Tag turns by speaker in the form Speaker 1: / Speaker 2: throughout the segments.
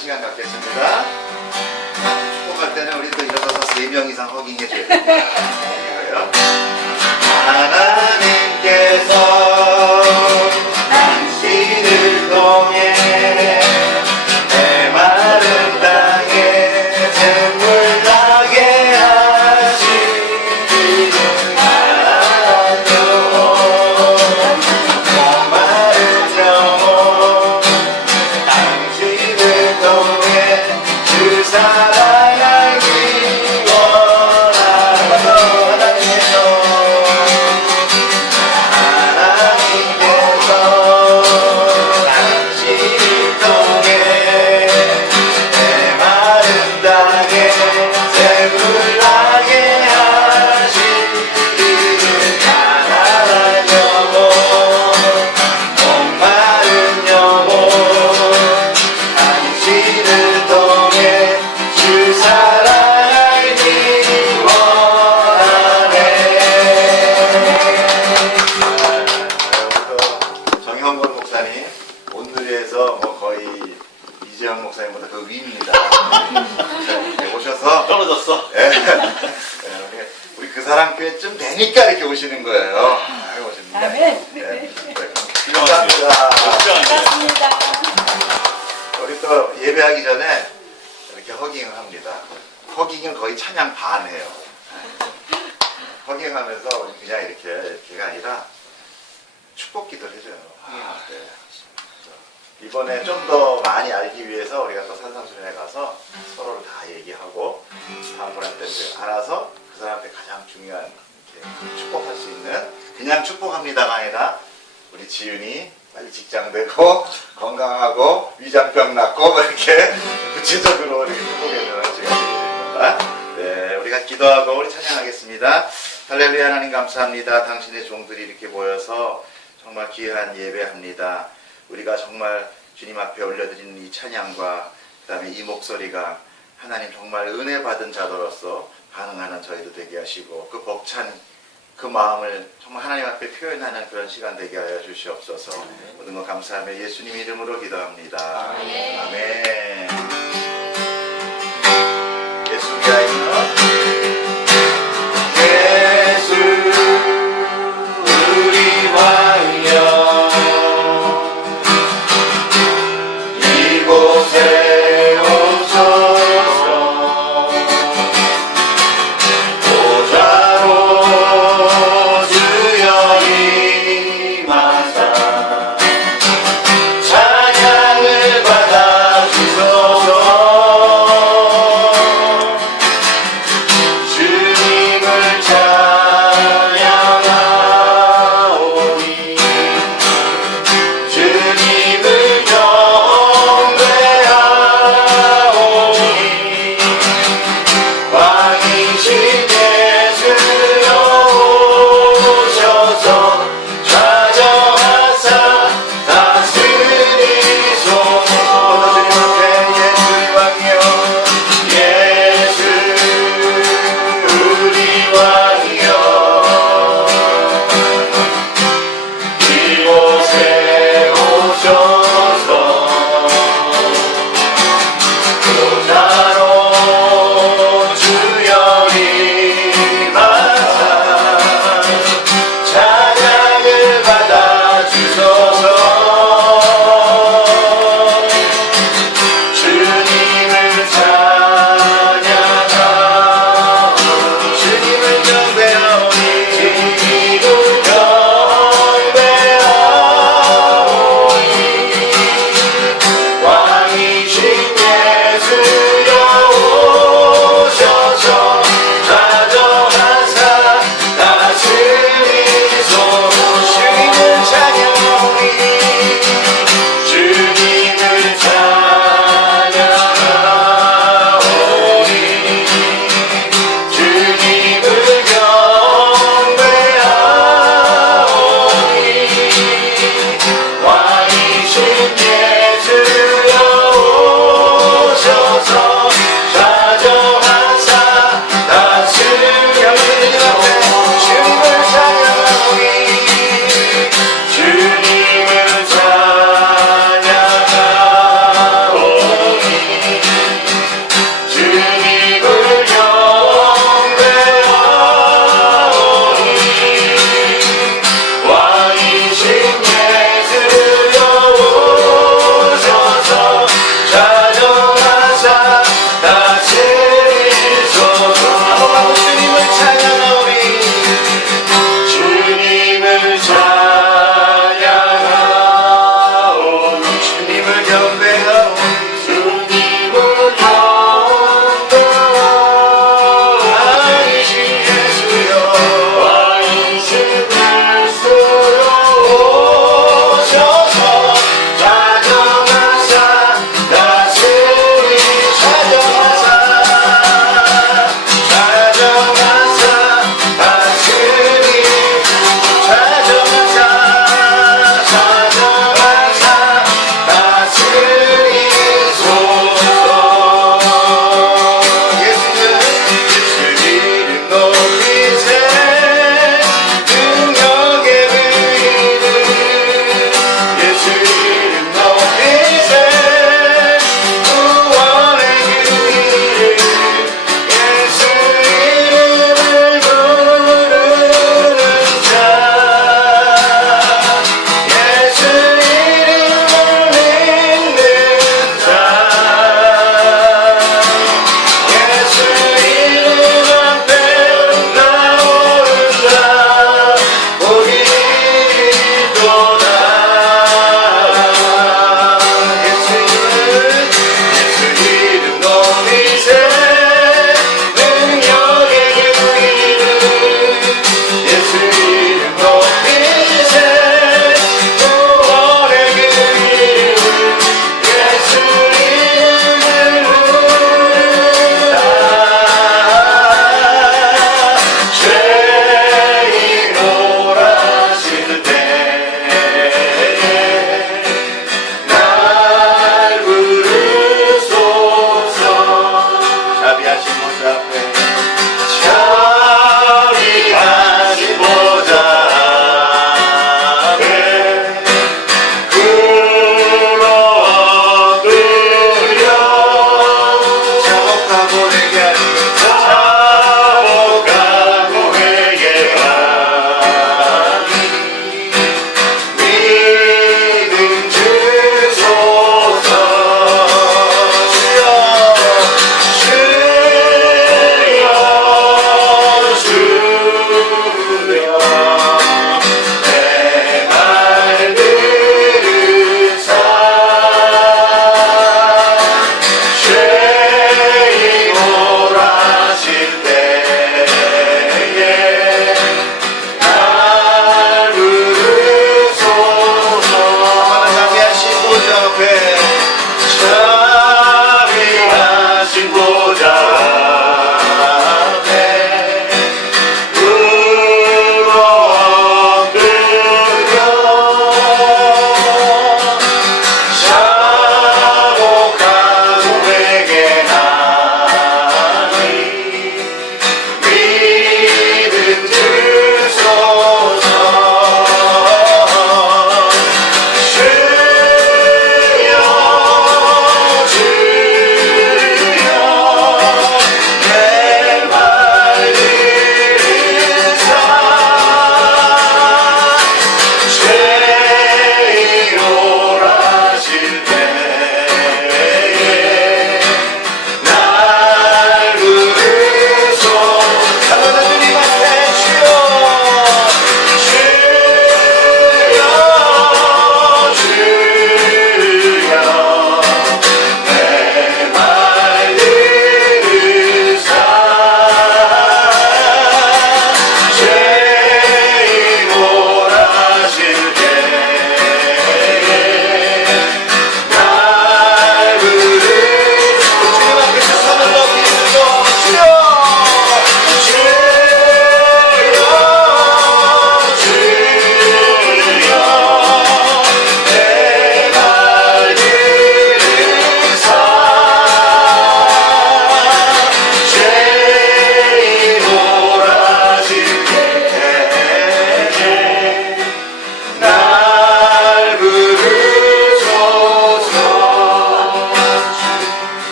Speaker 1: 시간 갖겠습니다. 축복할 때는 우리 또 일어서서 세명 이상 허깅해 줘야 됩니다.
Speaker 2: 떨어졌어.
Speaker 1: 예. 예, 우리 그 사람 교회쯤 되니까 이렇게 오시는 거예요. 아유, 오십니다.
Speaker 3: 아멘.
Speaker 1: 예. 네. 감사합니다.
Speaker 3: 반갑습니다.
Speaker 1: 우리 또 예배하기 전에 이렇게 허깅을 합니다. 허깅은 거의 찬양 반 해요. 허깅하면서 우리 그냥 이렇게 이렇게가 아니라 축복 기도를 해줘요. 허깅할 때. 이번에 좀 더 많이 알기 위해서 우리가 또 산상수련회 가서 서로를 다 얘기하고 다음번한테 이제 알아서 그 사람한테 가장 중요한 이렇게 축복할 수 있는 그냥 축복합니다가 아니라 우리 지윤이 빨리 직장 되고 건강하고 위장병 낫고 뭐 이렇게 구체적으로 이렇게 축복해주는 시간이 되겠습니다. 네, 우리가 기도하고 우리 찬양하겠습니다. 할렐루야 하나님 감사합니다. 당신의 종들이 이렇게 모여서 정말 귀한 예배합니다. 우리가 정말 주님 앞에 올려드리는 이 찬양과 그다음에 이 목소리가 하나님 정말 은혜 받은 자로서 반응하는 저희도 되게 하시고 그 벅찬 그 마음을 정말 하나님 앞에 표현하는 그런 시간 되게 하여 주시옵소서. 모든 것 감사하며 예수님 이름으로 기도합니다. 아멘. 예수가 있는 예수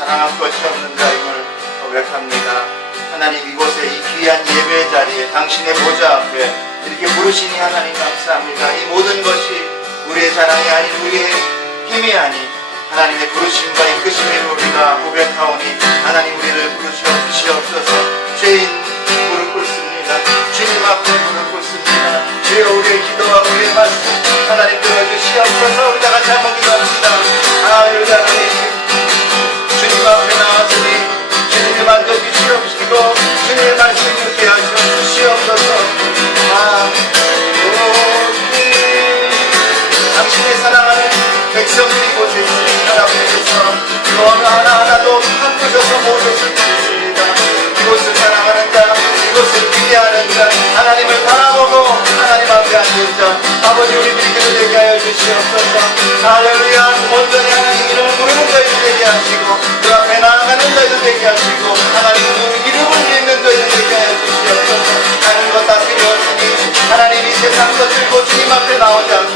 Speaker 1: 자랑할 것이 없는 자임을 고백합니다. 하나님 이곳에 이 귀한 예배 자리에 당신의 보좌 앞에 이렇게 부르시니 하나님 감사합니다. 이 모든 것이 우리의 자랑이 아닌 우리의 힘이 아닌 하나님의 부르심과 이끄심을 우리가 고백하오니 하나님 우리를 부르시어 주시옵소서 죄인 무릎 꿇습니다. 주님 앞에 주시옵소서 할렐루야. 온전히 하나님 이름을 부르는 자들 되게 하시고 그 앞에 나아가는 자들 되게 하시고 하나님 그 이름을 믿는 자들 되게 하여 주시옵소서. 하는 것다 필요하시니 하나님 이 세상 것 들고 주님 앞에 나오지 하시고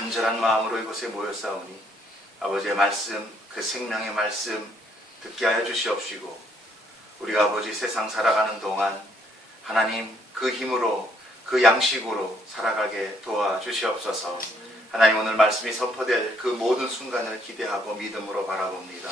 Speaker 1: 간절한 마음으로 이곳에 모였사오니 아버지의 말씀 그 생명의 말씀 듣게 하여 주시옵시고 우리가 아버지 세상 살아가는 동안 하나님 그 힘으로 그 양식으로 살아가게 도와 주시옵소서. 하나님 오늘 말씀이 선포될 그 모든 순간을 기대하고 믿음으로 바라봅니다.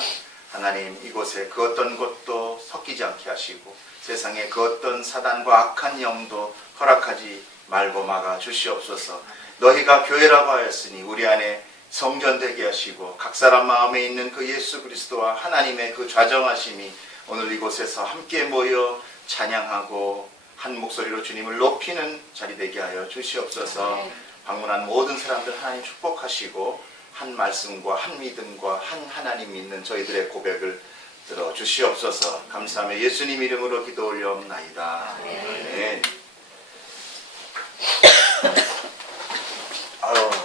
Speaker 1: 하나님 이곳에 그 어떤 것도 섞이지 않게 하시고 세상에 그 어떤 사단과 악한 영도 허락하지 말고 막아 주시옵소서 너희가 교회라고 하였으니 우리 안에 성전되게 하시고 각 사람 마음에 있는 그 예수 그리스도와 하나님의 그 좌정하심이 오늘 이곳에서 함께 모여 찬양하고 한 목소리로 주님을 높이는 자리 되게 하여 주시옵소서 방문한 모든 사람들 하나님 축복하시고 한 말씀과 한 믿음과 한 하나님 믿는 저희들의 고백을 들어 주시옵소서 감사하며 예수님 이름으로 기도 올려옵나이다. 아멘. I don't know.